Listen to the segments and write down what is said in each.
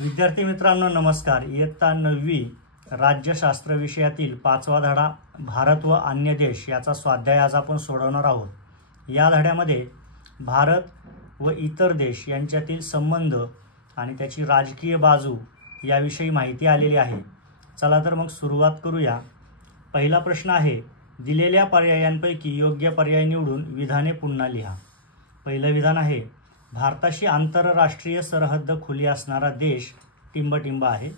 विद्यार्थी मित्रांनो नमस्कार। इयत्ता 9वी राज्यशास्त्र विषयातील 5वा धडा भारत व अन्य देश याचा स्वाध्याय आज आपण सोडवणार आहोत। या धड्यामध्ये भारत व इतर देश यांच्यातील संबंध आणि त्याची राजकीय बाजू याविषयी माहिती आलेली आहे। चला तर मग सुरुवात करूया। पहिला प्रश्न आहे, दिलेल्या पर्यायांपैकी योग्य पर्याय निवडून विधाने पुन्हा लिहा। पहिलं विधान आहे, भारताशी आंतरराष्ट्रीय सरहद्द खुली असणारा देश टिंबटिंब आहे।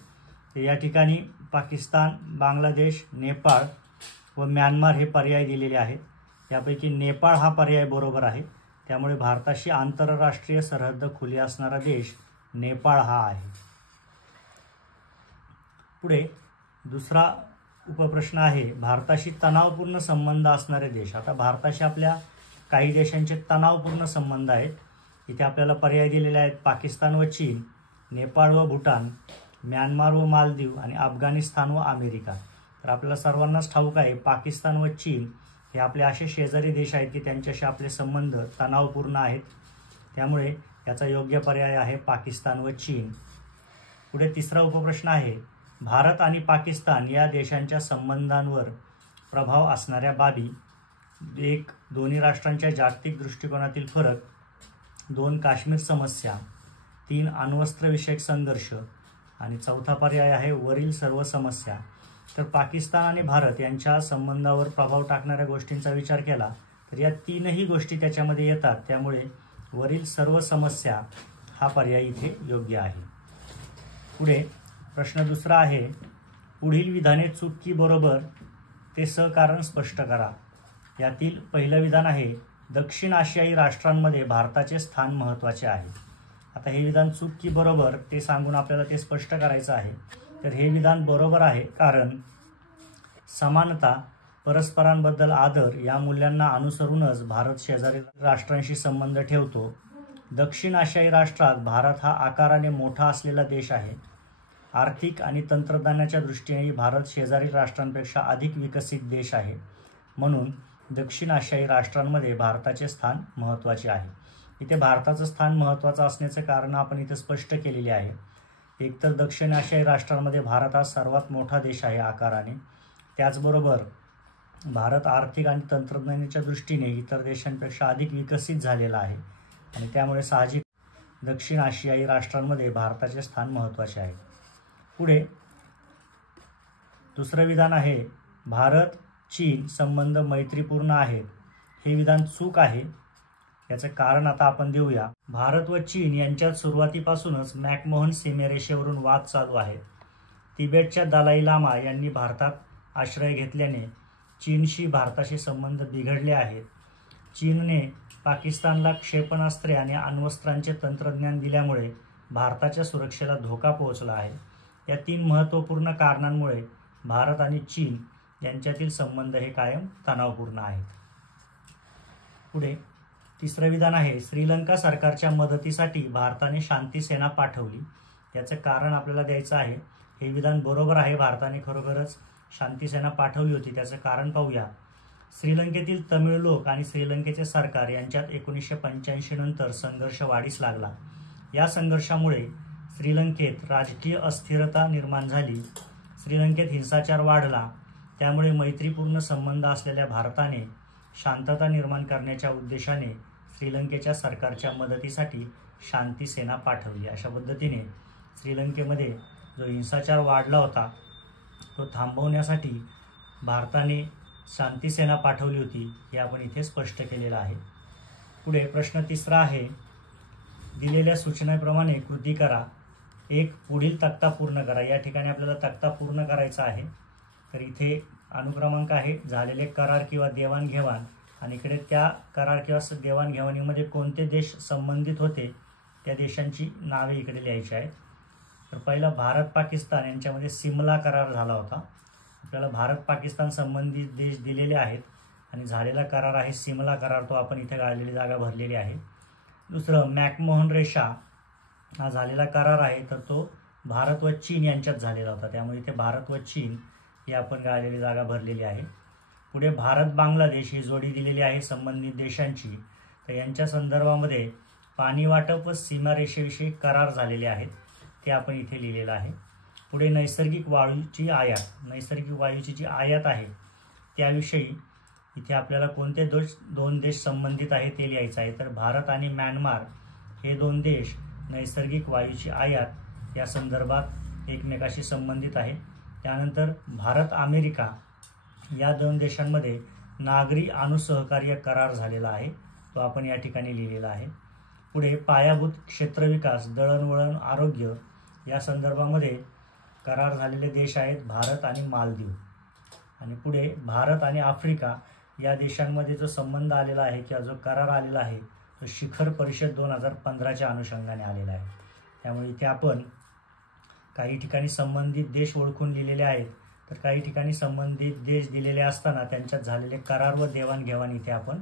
तर या ठिकाणी पाकिस्तान, बांगलादेश, नेपाळ व म्यानमार हे पर्याय दिलेले आहेत। यापैकी नेपाळ हा पर्याय बरोबर आहे, त्यामुळे भारताशी आंतरराष्ट्रीय सरहद्द खुली असणारा देश नेपाळ हा आहे। पुढे दुसरा उपप्रश्न आहे, भारताशी तणावपूर्ण संबंध असणारे देश। आता भारताशी आपल्या काही देशांचे तणावपूर्ण संबंध आहेत। इथे आपल्याला पर्याय दिलेले आहेत, पाकिस्तान व चीन, नेपाळ व भूटान, म्यानमार व मालदीव आणि अफगाणिस्तान व अमेरिका। तर आपल्याला सर्वांनाच ठाऊक आहे, पाकिस्तान व चीन हे आपले असे शेजारी देश आहेत की त्यांच्याशी आपले संबंध तणावपूर्ण आहेत, त्यामुळे याचा योग्य पर्याय आहे पाकिस्तान व चीन। पुढे तिसरा उपप्रश्न आहे, भारत आणि पाकिस्तान या देशांच्या संबंधांवर प्रभाव असणाऱ्या बाबी। 1. दोन्ही राष्ट्रांच्या जागतिक दृष्टिकोनातील फरक। 2. काश्मीर समस्या। 3. अण्वस्त्रविषयक संघर्ष आणि चौथा पर्याय आहे वरील सर्व समस्या। तर पाकिस्तान आणि भारत यांच्या संबंधावर प्रभाव टाकणाऱ्या गोष्टींचा विचार केला तर या तीनही गोष्टी त्याच्यामध्ये येतात, त्यामुळे वरील सर्व समस्या हा पर्याय इथे योग्य आहे। पुढे प्रश्न दुसरा आहे, पुढील विधाने चूक की बरोबर ते सकारण स्पष्ट करा। यातील पहिलं विधान आहे, दक्षिण आशियाई राष्ट्रांमध्ये भारताचे स्थान महत्त्वाचे आहे। आता हे विधान चूक की बरोबर ते सांगून आपल्याला ते स्पष्ट करायचं आहे। तर हे विधान बरोबर आहे, कारण समानता, परस्परांबद्दल आदर या मूल्यांना अनुसरूनच भारत शेजारी राष्ट्रांशी संबंध ठेवतो। दक्षिण आशियाई राष्ट्रात भारत हा आकाराने मोठा असलेला देश आहे। आर्थिक आणि तंत्रज्ञानाच्या दृष्टीनेही भारत शेजारी राष्ट्रांपेक्षा अधिक विकसित देश आहे, म्हणून दक्षिण आशियाई राष्ट्रांमध्ये भारताचे स्थान महत्त्वाचे आहे। इथे भारताचं स्थान महत्त्वाचं असण्याचं कारण आपण इथे स्पष्ट केलेले आहे। एकतर दक्षिण आशियाई राष्ट्रांमध्ये भारत हा सर्वात मोठा देश आहे आकाराने, त्याचबरोबर भारत आर्थिक आणि तंत्रज्ञानाच्या दृष्टीने इतर देशांपेक्षा अधिक विकसित झालेला आहे आणि त्यामुळे साहजिक दक्षिण आशियाई राष्ट्रांमध्ये भारताचे स्थान महत्त्वाचे आहे। पुढे दुसरं विधान आहे, भारत चीन संबंध मैत्रीपूर्ण आहेत। हे विधान चूक आहे, याचं कारण आता आपण देऊया। भारत व चीन यांच्यात सुरुवातीपासूनच मॅकमोहन सीमेरेषेवरून वाद चालू आहे। तिबेटच्या दलाई लामा यांनी भारतात आश्रय घेतल्याने चीनशी भारताचे संबंध बिघडले आहेत। चीनने पाकिस्तानला क्षेपणास्त्रे आणि अण्वस्त्रांचे तंत्रज्ञान दिल्यामुळे भारताच्या सुरक्षेला धोका पोहोचला आहे। या तीन महत्त्वपूर्ण कारणांमुळे भारत आणि चीन यांच्यातील संबंध हे कायम तणावपूर्ण आहेत। पुढे तिसरं विधान आहे, श्रीलंका सरकारच्या मदतीसाठी भारताने शांती सेना पाठवली। याचं कारण आपल्याला द्यायचं आहे। हे विधान बरोबर आहे, भारताने खरोखरच शांती सेना पाठवली होती। त्याचं कारण पाहूया। श्रीलंकेतील तमिळ लोक आणि श्रीलंकेचे सरकार यांच्यात 1985 नंतर संघर्ष वाढीस लागला। या संघर्षामुळे श्रीलंकेत राजकीय अस्थिरता निर्माण झाली, श्रीलंकेत हिंसाचार वाढला। त्यामुळे मैत्रीपूर्ण संबंध असलेल्या भारताने शांतता निर्माण करण्याच्या उद्देशाने श्रीलंकेच्या सरकारच्या मदतीसाठी शांती सेना पाठवली। अशा पद्धतीने श्रीलंकेमध्ये जो हिंसाचार वाढला होता तो थांबवण्यासाठी भारताने शांती सेना पाठवली होती, हे आपण इथे स्पष्ट केलेलं आहे। पुढे प्रश्न तिसरा आहे, दिलेल्या सूचनेप्रमाणे कृती करा। 1. पुढील तक्ता पूर्ण करा। या ठिकाणी आपल्याला तक्ता पूर्ण करायचा आहे। तर इथे अनुक्रमांक आहे, झालेले करार किंवा देवाणघेवाण आणि इकडे त्या करार किंवा देवाणघेवाणीमध्ये कोणते देश संबंधित होते त्या देशांची नावे इकडे लिहायची आहेत। तर पहिला भारत पाकिस्तान यांच्यामध्ये सिमला करार झाला होता। आपल्याला भारत पाकिस्तान संबंधित देश दिलेले आहेत आणि झालेला करार आहे सिमला करार, तो आपण इथे गाळलेली जागा भरलेली आहे। दुसरं मॅकमोहन रेषा हा झालेला करार आहे, तर तो भारत व चीन यांच्यात झालेला होता, त्यामुळे इथे भारत व चीन ही आपण गाळलेली जागा भरलेली आहे। पुढे भारत बांगलादेश ही जोडी दिलेली आहे संबंधित देशांची, तर यांच्या संदर्भामध्ये पाणी वाटप व सीमारेषेविषयी करार झालेले आहेत, ते आपण इथे लिहिलेलं आहे. पुढे नैसर्गिक वायूची आयात, नैसर्गिक वायूची जी आयात आहे त्याविषयी इथे आपल्याला कोणते दोन देश संबंधित आहे ते लिहायचं आहे. तर भारत आणि म्यानमार हे दोन देश नैसर्गिक वायूची आयात या संदर्भात एकमेकाशी संबंधित आहे. त्यानंतर भारत अमेरिका या दोन देशांमध्ये नागरी अणुसहकार्य करार झालेला आहे, तो आपण या ठिकाणी लिहिलेला आहे. पुढे पायाभूत क्षेत्रविकास, दळणवळण, आरोग्य या संदर्भामध्ये करार झालेले देश आहेत भारत आणि मालदीव. आणि पुढे भारत आणि आफ्रिका या देशांमध्ये जो संबंध आलेला आहे किंवा जो करार आलेला आहे तो शिखर परिषद 2015च्या अनुषंगाने आलेला आहे. त्यामुळे इथे आपण काही ठिकाणी संबंधित देश ओळखून लिहिलेले आहेत, तर काही ठिकाणी संबंधित देश दिलेले असताना त्यांच्यात झालेले करार व देवाणघेवाण इथे आपण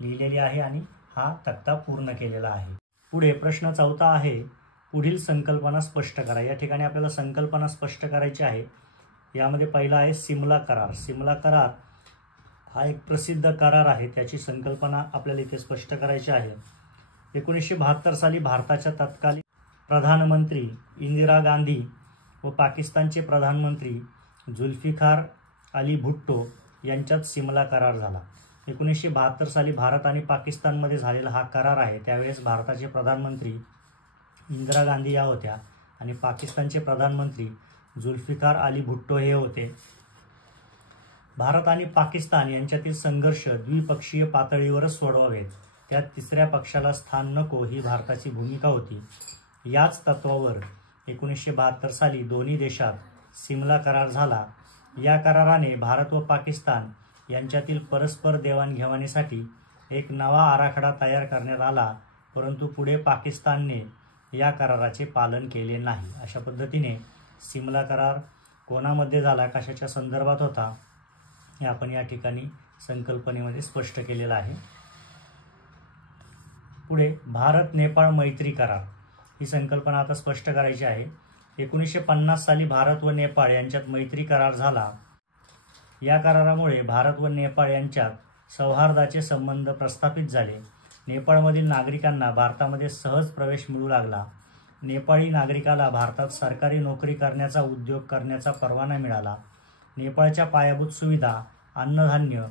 लिहिलेली आहे आणि हा तक्ता पूर्ण केलेला आहे. पुढे प्रश्न 4 आहे, पुढील संकल्पना स्पष्ट करा. या ठिकाणी आपल्याला संकल्पना स्पष्ट करायची आहे. यामध्ये पहिला आहे सिमला करार. सिमला करार हा एक प्रसिद्ध करार आहे, त्याची संकल्पना आपल्याला इथे स्पष्ट करायची आहे. 1972 साली भारताच्या तत्कालीन प्रधानमंत्री इंदिरा गांधी व पाकिस्तानचे प्रधानमंत्री जुल्फिकार अली भुट्टो यांच्यात सिमला करार झाला. 1972 साली भारत आणि पाकिस्तानमध्ये झालेला हा करार आहे. त्यावेळेस भारताचे प्रधानमंत्री इंदिरा गांधी या होत्या आणि पाकिस्तानचे प्रधानमंत्री जुल्फिकार अली भुट्टो हे होते. भारत आणि पाकिस्तान यांच्यातील संघर्ष द्विपक्षीय पातळीवरच सोडवावेत, त्यात तिसऱ्या पक्षाला स्थान नको ही भारताची भूमिका होती. याच तत्वावर 1972 साली दोन्ही देशात सिमला करार झाला. या कराराने भारत व पाकिस्तान यांच्यातील परस्पर देवाणघेवाणीसाठी एक नवा आराखडा तयार करण्यात आला, परंतु पुढे पाकिस्तानने या कराराचे पालन केले नाही. अशा पद्धतीने सिमला करार कोणामध्ये झाला, कशाच्या संदर्भात होता, हे आपण या ठिकाणी संकल्पनेमध्ये स्पष्ट केलेलं आहे. पुढे भारत नेपाळ मैत्री करार ही संकल्पना आता स्पष्ट करायची आहे. 1950 साली भारत व नेपाळ यांच्यात मैत्री करार झाला. या करारामुळे भारत व नेपाळ यांच्यात सौहार्दाचे संबंध प्रस्थापित झाले. नेपाळमधील नागरिकांना भारतामध्ये सहज प्रवेश मिळू लागला. नेपाळी नागरिकाला भारतात सरकारी नोकरी करण्याचा, उद्योग करण्याचा परवाना मिळाला. नेपाळच्या पायाभूत सुविधा, अन्नधान्य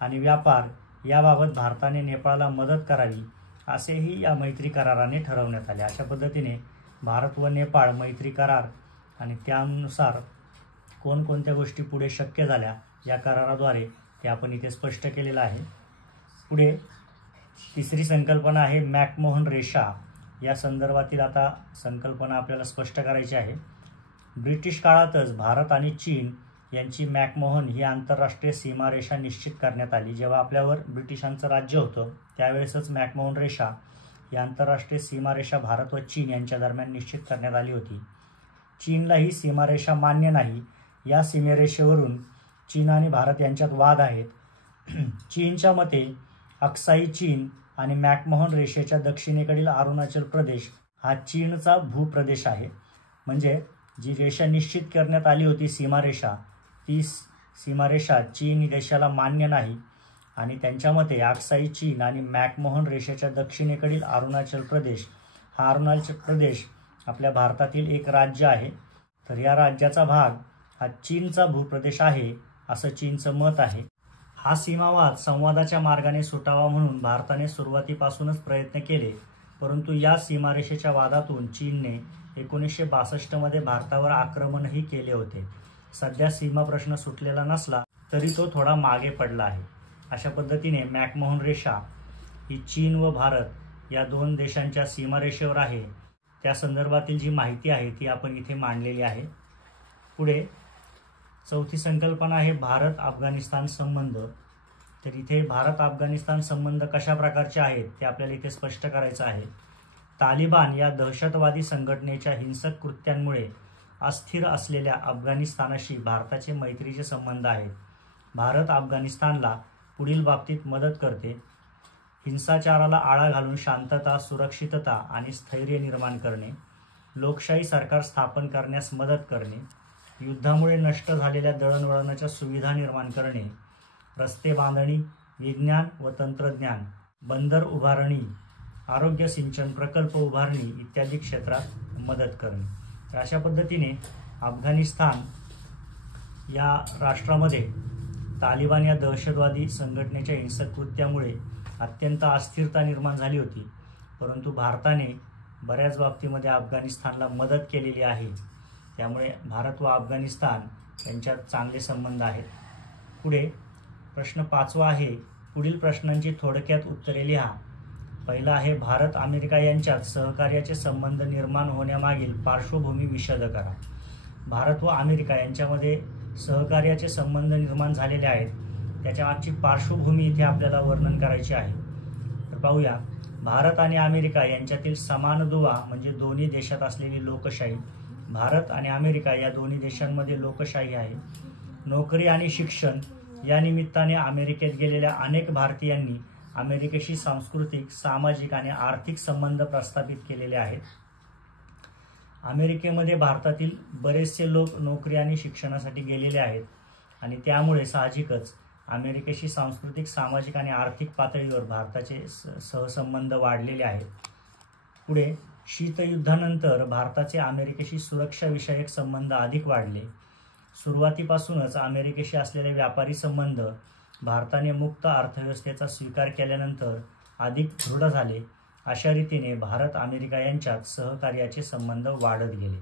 आणि व्यापार याबाबत भारताने नेपाळला मदत करावी असेही या मैत्री कराराने ठरवण्यात आले. अशा पद्धतीने भारत व नेपाळ मैत्री करार आणि त्यानुसार कोणकोणत्या गोष्टी पुढे शक्य झाल्या या कराराद्वारे ते आपण इथे स्पष्ट केलेलं आहे. पुढे तिसरी संकल्पना आहे मॅकमोहन रेषा. या संदर्भातील आता संकल्पना आपल्याला स्पष्ट करायची आहे. ब्रिटिश काळातच भारत आणि चीन यांची मॅकमोहन ही आंतरराष्ट्रीय सीमारेषा निश्चित करण्यात आली. जेव्हा आपल्यावर ब्रिटिशांचं राज्य होतं त्यावेळेसच मॅकमोहन रेषा ही आंतरराष्ट्रीय सीमारेषा भारत व चीन यांच्या दरम्यान निश्चित करण्यात आली होती. चीनला ही सीमारेषा मान्य नाही. या सीमारेषेवरून चीन आणि भारत यांच्यात वाद आहेत. चीनच्या मते अक्साई चीन आणि मॅकमोहन रेषेच्या दक्षिणेकडील अरुणाचल प्रदेश हा चीनचा भूप्रदेश आहे. म्हणजे जी रेषा निश्चित करण्यात आली होती सीमारेषा, ती सीमारेषा चीन देशाला मान्य नाही आणि त्यांच्या मते अक्साई चीन आणि मॅकमोहन रेषेच्या दक्षिणेकडील अरुणाचल प्रदेश हा अरुणाचल प्रदेश आपल्या भारतातील एक राज्य आहे. तर या राज्याचा भाग हा चीनचा भूप्रदेश आहे असं चीनचं मत आहे. हा सीमावाद संवादाच्या मार्गाने सुटावा म्हणून भारताने सुरुवातीपासूनच प्रयत्न केले, परंतु या सीमारेषेच्या वादातून चीनने 1962 मध्ये भारतावर आक्रमणही केले होते. सध्या सीमा प्रश्न सुटलेला नसला तरी तो थोडा मागे पडला आहे. अशा पद्धतीने मॅकमोहन रेषा ही चीन व भारत या दोन देशांच्या सीमारेषेवर आहे. त्या संदर्भातील जी माहिती आहे ती आपण इथे मांडलेली आहे. पुढे चौथी संकल्पना आहे भारत अफगाणिस्तान संबंध. तर इथे भारत अफगाणिस्तान संबंध कशा प्रकारचे आहेत ते आपल्याला इथे स्पष्ट करायचं आहे. तालिबान या दहशतवादी संघटनेच्या हिंसक कृत्यांमुळे अस्थिर असलेल्या अफगाणिस्तानाशी भारताचे मैत्रीचे संबंध आहेत. भारत अफगाणिस्तानला पुढील बाबतीत मदत करते: हिंसाचाराला आळा घालून शांतता, सुरक्षितता आणि स्थैर्य निर्माण करणे, लोकशाही सरकार स्थापन करण्यास मदत करणे, युद्धामुळे नष्ट झालेल्या दळणवळणाच्या सुविधा निर्माण करणे, रस्ते बांधणी, विज्ञान व तंत्रज्ञान, बंदर उभारणी, आरोग्य सिंचन प्रकल्प उभारणी इत्यादी क्षेत्रात मदत करणे. तर अशा पद्धतीने अफगाणिस्तान या राष्ट्रामध्ये तालिबान या दहशतवादी संघटनेच्या हिंसक कृत्यामुळे अत्यंत अस्थिरता निर्माण झाली होती, परंतु भारताने बऱ्याच बाबतीमध्ये अफगाणिस्तानला मदत केलेली आहे. त्यामुळे भारत व अफगाणिस्तान यांच्यात चांगले संबंध आहेत. पुढे प्रश्न 5वा आहे. पुढील प्रश्नांची थोडक्यात उत्तरे लिहा. पहिला आहे, भारत अमेरिका यांच्यात सहकार्याचे संबंध निर्माण होण्यामागील पार्श्वभूमी विशद करा. भारत व अमेरिका यांच्यामध्ये सहकार्याचे संबंध निर्माण झालेले आहेत, त्याच्या मागची पार्श्वभूमी इथे आपल्याला वर्णन करायची आहे. तर पाहूया. भारत आणि अमेरिका यांच्यातील समान दुवा म्हणजे दोन्ही देशात असलेली लोकशाही. भारत आणि अमेरिका या दोन्ही देशांमध्ये लोकशाही आहे. नोकरी आणि शिक्षण या निमित्ताने अमेरिकेत गेलेल्या अनेक भारतीयांनी अमेरिकेशी सांस्कृतिक, सामाजिक आणि आर्थिक संबंध प्रस्थापित केलेले आहेत. अमेरिकेमध्ये भारतातील बरेचसे लोक नोकरी आणि शिक्षणासाठी गेलेले आहेत आणि त्यामुळे साहजिकच अमेरिकेशी सांस्कृतिक, सामाजिक आणि आर्थिक पातळीवर भारताचे सहसंबंध वाढलेले आहेत. पुढे शीतयुद्धानंतर भारताचे अमेरिकेशी सुरक्षाविषयक संबंध अधिक वाढले. सुरुवातीपासूनच अमेरिकेशी असलेले व्यापारी संबंध भारताने मुक्त अर्थव्यवस्थेचा स्वीकार केल्यानंतर अधिक दृढ झाले. अशा रीतीने भारत अमेरिका यांच्यात सहकार्याचे संबंध वाढत गेले.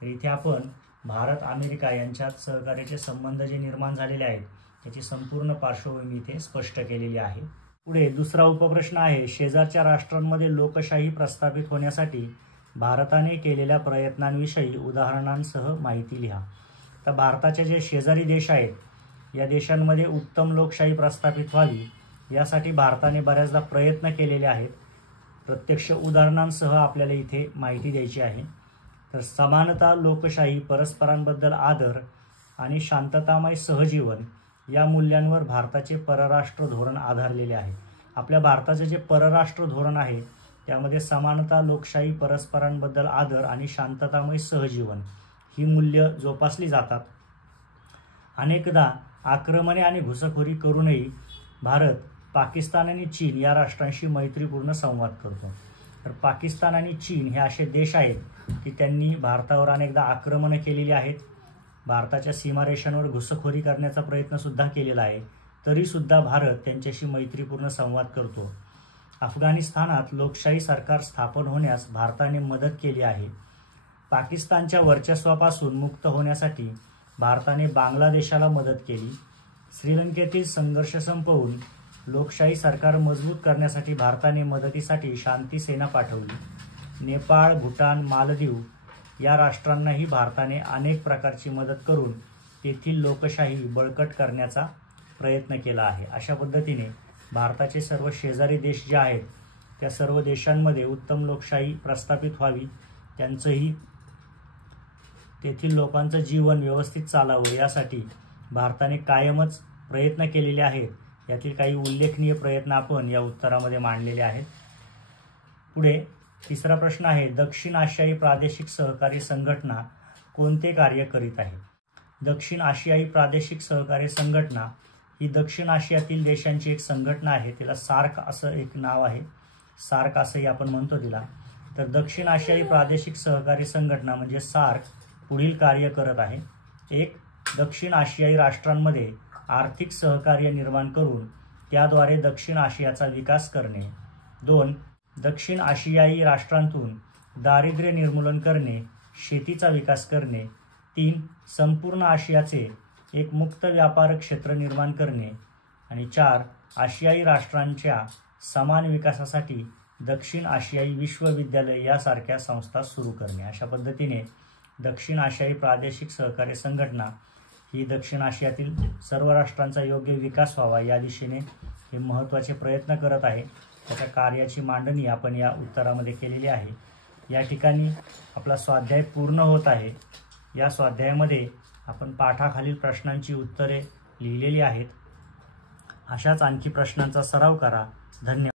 तर इथे आपण भारत अमेरिका यांच्यात सहकार्याचे संबंध जे निर्माण झालेले आहेत त्याची संपूर्ण पार्श्वभूमी इथे स्पष्ट केलेली आहे. पुढे दुसरा उपप्रश्न आहे, शेजारच्या राष्ट्रांमध्ये लोकशाही प्रस्थापित होण्यासाठी भारताने केलेल्या प्रयत्नांविषयी उदाहरणांसह माहिती लिहा. तर भारताचे जे शेजारी देश आहेत या देशांमध्ये उत्तम लोकशाही प्रस्थापित व्हावी यासाठी भारताने बऱ्याचदा प्रयत्न केलेले आहेत. प्रत्यक्ष उदाहरणांसह आपल्याला इथे माहिती द्यायची आहे. तर समानता, लोकशाही, परस्परांबद्दल आदर आणि शांततामय सहजीवन या मूल्यांवर भारताचे परराष्ट्र धोरण आधारलेले आहे. आपल्या भारताचे जे परराष्ट्र धोरण आहे त्यामध्ये समानता, लोकशाही, परस्परांबद्दल आदर आणि शांततामय सहजीवन ही मूल्य जोपासली जातात. अनेकदा आक्रमणे आणि घुसखोरी करूनही भारत पाकिस्तान आणि चीन या राष्ट्रांशी मैत्रीपूर्ण संवाद करतो. तर पाकिस्तान आणि चीन हे असे देश आहेत की त्यांनी भारतावर अनेकदा आक्रमणे केलेली आहेत, भारताच्या सीमारेषांवर घुसखोरी करण्याचा प्रयत्न सुद्धा केलेला आहे, तरी सुद्धा भारत त्यांच्याशी मैत्रीपूर्ण संवाद करतो. अफगाणिस्तानात लोकशाही सरकार स्थापन होण्यास भारताने मदत केली आहे. पाकिस्तानच्या वर्चस्वापासून मुक्त होण्यासाठी भारताने बांगलादेशाला मदत केली. श्रीलंकेतील संघर्ष संपवून लोकशाही सरकार मजबूत करण्यासाठी भारताने मदतीसाठी शांती सेना पाठवली. नेपाळ, भूटान, मालदीव या राष्ट्रांनाही भारताने अनेक प्रकारची मदत करून तेथील लोकशाही बळकट करण्याचा प्रयत्न केला आहे. अशा पद्धतीने भारताचे सर्व शेजारी देश जे आहेत त्या सर्व देशांमध्ये उत्तम लोकशाही प्रस्थापित व्हावी, त्यांचंही तेथील लोकांचं जीवन व्यवस्थित चालावं यासाठी भारताने कायमच प्रयत्न केलेले आहेत. यातील काही उल्लेखनीय प्रयत्न आपण या उत्तरामध्ये मांडलेले आहेत. पुढे तिसरा प्रश्न आहे, दक्षिण आशियाई प्रादेशिक सहकारी संघटना कोणते कार्य करीत आहे? दक्षिण आशियाई प्रादेशिक सहकारी संघटना ही दक्षिण आशियातील देशांची एक संघटना आहे. तिला सार्क असं एक नाव आहे, सार्क असंही आपण म्हणतो तिला. तर दक्षिण आशियाई प्रादेशिक सहकारी संघटना म्हणजे सार्क पुढील कार्य करत आहे. 1. दक्षिण आशियाई राष्ट्रांमध्ये आर्थिक सहकार्य निर्माण करून त्याद्वारे दक्षिण आशियाचा विकास करणे. 2. दक्षिण आशियाई राष्ट्रांतून दारिद्र्य निर्मूलन करणे, शेतीचा विकास करणे. 3. संपूर्ण आशियाचे एक मुक्त व्यापार क्षेत्र निर्माण करणे. आणि 4. आशियाई राष्ट्रांच्या समान विकासासाठी दक्षिण आशियाई विश्वविद्यालय यासारख्या संस्था सुरू करणे. अशा पद्धतीने दक्षिण आशियाई प्रादेशिक सहकार्य संघटना ही दक्षिण आशियातील सर्व राष्ट्रांचा योग्य विकास व्हावा या दिशेने हे महत्त्वाचे प्रयत्न करत आहे. त्याच्या कार्याची मांडणी आपण या उत्तरामध्ये केलेली आहे. या ठिकाणी आपला स्वाध्याय पूर्ण होत आहे. या स्वाध्यायामध्ये आपण पाठाखालील प्रश्नांची उत्तरे लिहिलेली आहेत. अशाच आणखी प्रश्नांचा सराव करा. धन्यवाद.